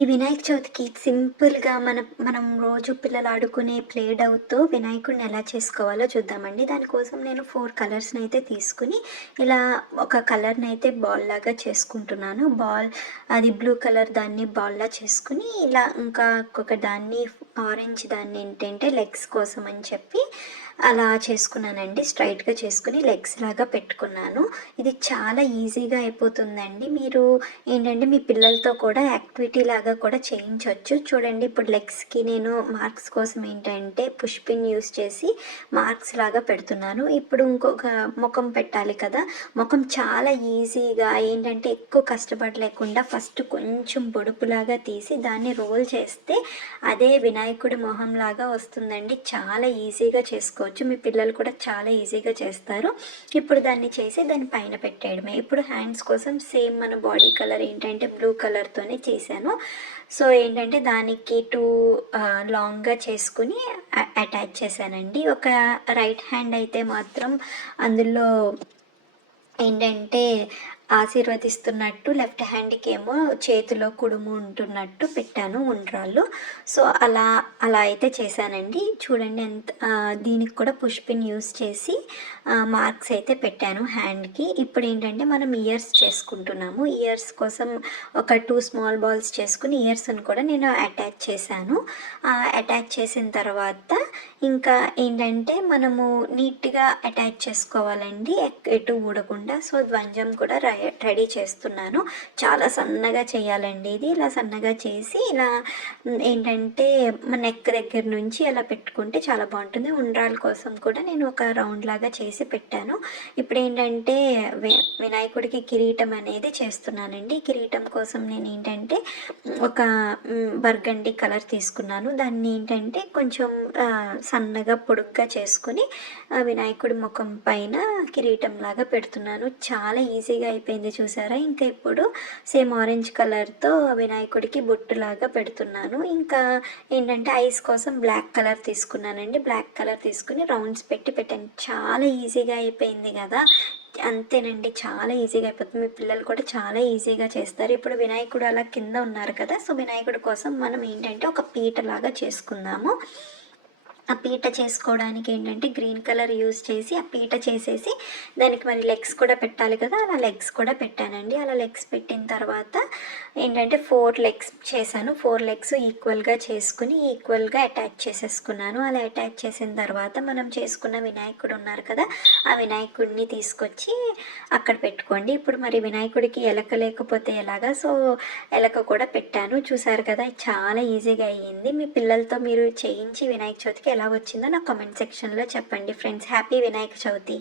ఈ వినాయక చవితికి సింపుల్‌గా మనం రోజు పిల్లలు ఆడుకునే ప్లే డౌతో వినాయకుడిని ఎలా చేసుకోవాలో చూద్దామండి. దానికోసం నేను 4 కలర్స్‌నైతే తీసుకొని, ఇలా ఒక కలర్‌నైతే బాల్‌లాగా చేసుకుంటున్నాను. అది బ్లూ కలర్ దాన్ని బాల్‌లా చేసుకొని, ఇలా ఇంకా ఇంకొక దాన్ని ఆరెంజ్ దాన్ని ఏంటంటే లెగ్స్ కోసం అని చెప్పి అలా చేసుకున్నానండి. స్ట్రెయిట్‌గా చేసుకొని లెగ్స్ లాగా పెట్టుకున్నాను. ఇది చాలా ఈజీగా అయిపోతుందండి. మీరు ఏంటంటే మీ పిల్లలతో కూడా యాక్టివిటీ లాగా కూడా చేయించొచ్చు. చూడండి, ఇప్పుడు లెగ్స్‌కి నేను మార్క్స్ కోసం ఏంటంటే పుష్ పిన్ యూజ్ చేసి మార్క్స్ లాగా పెడుతున్నాను. ఇప్పుడు ఇంకొక మొఖం పెట్టాలి కదా! మొఖం చాలా ఈజీగా ఏంటంటే ఎక్కువ కష్టపడలేకుండా ఫస్ట్ కొంచెం బొడుపులాగా తీసి దాన్ని రోల్ చేస్తే అదే వినాయకుడి మొహంలాగా వస్తుందండి. చాలా ఈజీగా చేసుకోవచ్చు. మీ పిల్లలు కూడా చాలా ఈజీగా చేస్తారు. ఇప్పుడు దాన్ని చేసి దాని పైన పెట్టేయడమే. ఇప్పుడు హ్యాండ్స్ కోసం సేమ్ మన బాడీ కలర్ ఏంటంటే బ్లూ కలర్‌తోనే చేశాను. సో, ఏంటంటే దానికి 2 లాంగ్‌గా చేసుకొని అటాచ్ చేశానండి. ఒక రైట్ హ్యాండ్ అయితే మాత్రం అందులో ఏంటంటే ఆశీర్వదిస్తున్నట్టు, లెఫ్ట్ హ్యాండ్‌కేమో చేతిలో కుడుము ఉంటున్నట్టు పెట్టాను ఉండ్రాళ్ళు. సో, అలా అయితే చేశానండి. చూడండి దీనికి కూడా పుష్ పిన్ యూజ్ చేసి మార్క్స్ అయితే పెట్టాను హ్యాండ్‌కి. ఇప్పుడేంటంటే మనం ఇయర్స్ చేసుకుంటున్నాము. ఇయర్స్ కోసం ఒక 2 స్మాల్ బాల్స్ చేసుకొని ఇయర్స్‌ని కూడా నేను అటాచ్ చేశాను. అటాచ్ చేసిన తర్వాత ఇంకా ఏంటంటే మనము నీట్‌గా అటాచ్ చేసుకోవాలండి. ఎటు ఊడకుండా. సో, ధ్వజం కూడా రెడీ చేస్తున్నాను. చాలా సన్నగా చేయాలండి ఇది. ఇలా సన్నగా చేసి ఇలా ఏంటంటే మన నెక్ దగ్గర నుంచి అలా పెట్టుకుంటే చాలా బాగుంటుంది. ఉండ్రాల కోసం కూడా నేను ఒక రౌండ్ లాగా చేసి పెట్టాను. ఇప్పుడేంటంటే వినాయకుడికి కిరీటం అనేది చేస్తున్నానండి. కిరీటం కోసం నేను ఏంటంటే ఒక బర్గండి కలర్ తీసుకున్నాను. దాన్ని ఏంటంటే కొంచెం సన్నగా పొడుగ్గా చేసుకొని వినాయకుడి ముఖం పైన కిరీటంలాగా పెడుతున్నాను. చాలా ఈజీగా అయిపోయింది చూసారా. ఇంకా ఇప్పుడు సేమ్ ఆరెంజ్ కలర్‌తో వినాయకుడికి బొట్టులాగా పెడుతున్నాను. ఇంకా ఏంటంటే ఐస్ కోసం బ్లాక్ కలర్ తీసుకున్నానండి. బ్లాక్ కలర్ తీసుకొని రౌండ్స్ పెట్టాను. చాలా ఈజీగా అయిపోయింది కదా! అంతేనండి. చాలా ఈజీగా అయిపోతుంది. మీ పిల్లలు కూడా చాలా ఈజీగా చేస్తారు. ఇప్పుడు వినాయకుడు అలా కింద ఉన్నారు కదా! సో, వినాయకుడి కోసం మనం ఏంటంటే ఒక పీటలాగా చేసుకుందాము. ఆ పీట చేసుకోవడానికి ఏంటంటే గ్రీన్ కలర్ యూజ్ చేసి ఆ పీట చేసేసి దానికి మరి లెగ్స్ కూడా పెట్టాలి కదా! అలా లెగ్స్ కూడా పెట్టానండి. అలా లెగ్స్ పెట్టిన తర్వాత ఏంటంటే 4 లెగ్స్ చేశాను. 4 లెగ్స్ ఈక్వల్‌గా చేసుకొని ఈక్వల్‌గా అటాచ్ చేసేసుకున్నాను. అలా అటాచ్ చేసిన తర్వాత మనం చేసుకున్న వినాయకుడు ఉన్నారు కదా! ఆ వినాయకుడిని తీసుకొచ్చి అక్కడ పెట్టుకోండి. ఇప్పుడు మరి వినాయకుడికి ఎలక లేకపోతే ఎలాగా? సో, ఎలక కూడా పెట్టాను. చూసారు కదా! చాలా ఈజీగా అయ్యింది. మీ పిల్లలతో మీరు చేయించి వినాయక చవితికి ఎలా వచ్చిందో నాకు కామెంట్ సెక్షన్‌లో చెప్పండి ఫ్రెండ్స్. హ్యాపీ వినాయక చవితి.